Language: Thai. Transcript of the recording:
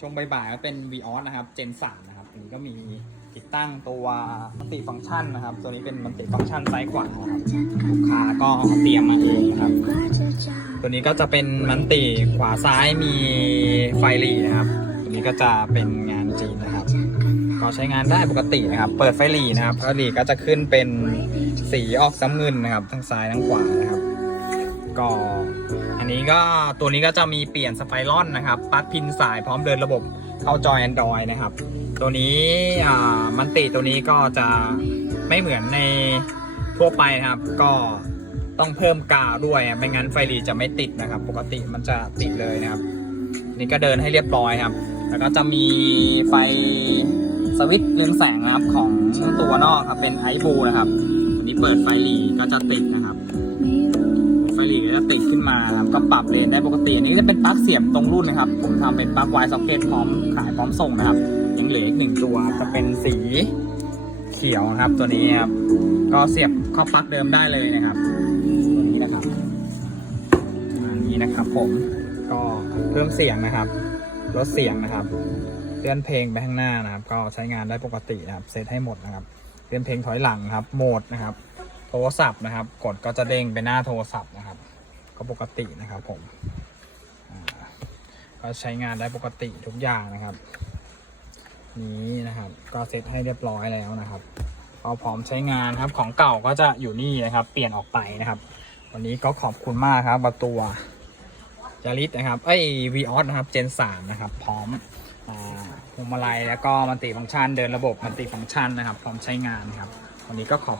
ช่วงบ่ายๆก็เป็น v ีออนะครับ Gen 3นะครับอันนี้ก็มีติดตั้งตัวมัลติฟังก์ชันนะครับ ตัวนี้เป็นมัลติฟังก์ชันซ้ายขวาครับลูกค้าก็เตรียมมาเองนะครับ ตัวนี้ก็จะเป็นมันติขวาซ้ายมีไฟหลีนะครับ ตัวนี้ก็จะเป็นงานจีนนะครับ ก็ใช้งานได้ปกตินะครับ เปิดไฟหลีนะครับไฟหลีก็จะขึ้นเป็นสีออกซ้ำเงินนะครับ ทั้งซ้ายทั้งขวานะครับ ก็อันนี้ก็ตัวนี้ก็จะมีเปลี่ยนสไปรอนนะครับปลั๊กพินสายพร้อมเดินระบบเข้าจอ Android นะครับ ตัวนี้มันติตัวนี้ก็จะไม่เหมือนในทั่วไปนะครับ ก็ต้องเพิ่มกาวด้วยไม่งั้นไฟหลีจะไม่ติดนะครับ ปกติมันจะติดเลยนะครับ นี่ก็เดินให้เรียบร้อยครับ แล้วก็จะมีไฟสวิตช์เรืองแสงนะครับของตัวนอกครับเป็นไอบูนะครับอันนี้เปิดไฟหลีก็จะติดนะครับ ไฟหลีก็จะติดขึ้นมาครับก็ปรับเลนได้ปกติอันนี้จะเป็นปลั๊กเสียบตรงรุ่นนะครับ ผมทำเป็นปลั๊กไวซ็อกเก็ตพร้อมขายพร้อมส่งนะครับยังเหลืออีกหนึ่งตัวจะเป็นสีเขียวนะครับตัวนี้ครับก็เสียบเข้าปลั๊กเดิมได้เลยนะครับตัวนี้นะครับอันนี้นะครับผมก็เพิ่มเสียงนะครับลดเสียงนะครับเลื่อนเพลงไปข้างหน้านะครับ ก็ใช้งานได้ปกตินะครับเซตให้หมดนะครับเลื่อนเพลงถอยหลังครับโหมดนะครับ โทรศัพท์นะครับ กดก็จะเด้งไปหน้าโทรศัพท์นะครับ ก็ปกตินะครับผมก็ใช้งานได้ปกติทุกอย่างนะครับ นี้นะครับ ก็เซตให้เรียบร้อยแล้วนะครับก็พร้อมใช้งานครับของเก่าก็จะอยู่นี่นะครับ เปลี่ยนออกไปนะครับ วันนี้ก็ขอบคุณมากครับประตัวจาริสนะครับเอ้ยวีออสนะครับเจน3นะครับ พร้อมอ่าพวงมาลัยแล้วก็มันติฟังก์ชันเดินระบบมันติฟังก์ชันนะครับ พร้อมใช้งานนะครับ วันนี้ก็ขอบ